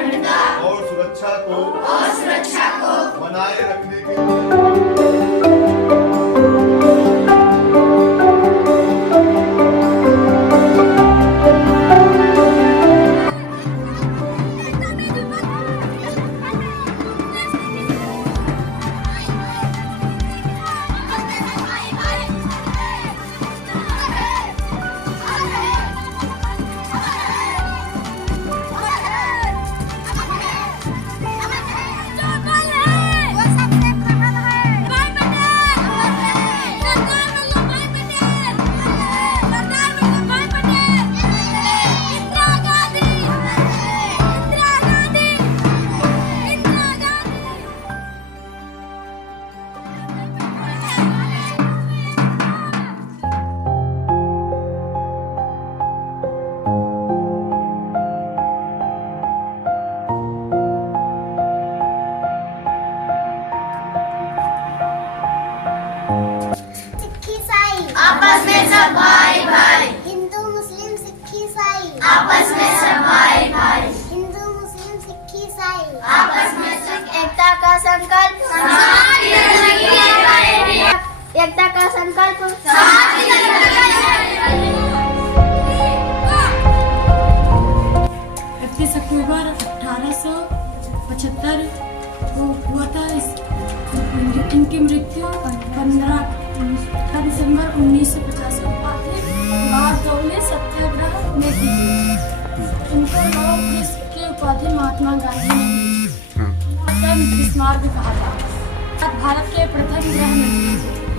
अखंडता और सुरक्षा को बनाए रखने के आपस में सब भाई भाई, हिंदू मुस्लिम सिख ईसाई आपस में सब भाई भाई, हिंदू मुस्लिम सिख ईसाई आपस में सब एकता का संकल्प साथ रहने की है। एकता का संकल्प साथ रहने 31 अक्टूबर 1875 को हुआ था। इनकी मृत्यु 15 दिसंबर 1950 को भारत सत्याग्रह में की गई। इनको लौह पुरुष की उपाधि महात्मा गांधी ने दी। स्मारक कहा जाता है। भारत के प्रथम गृह मंत्री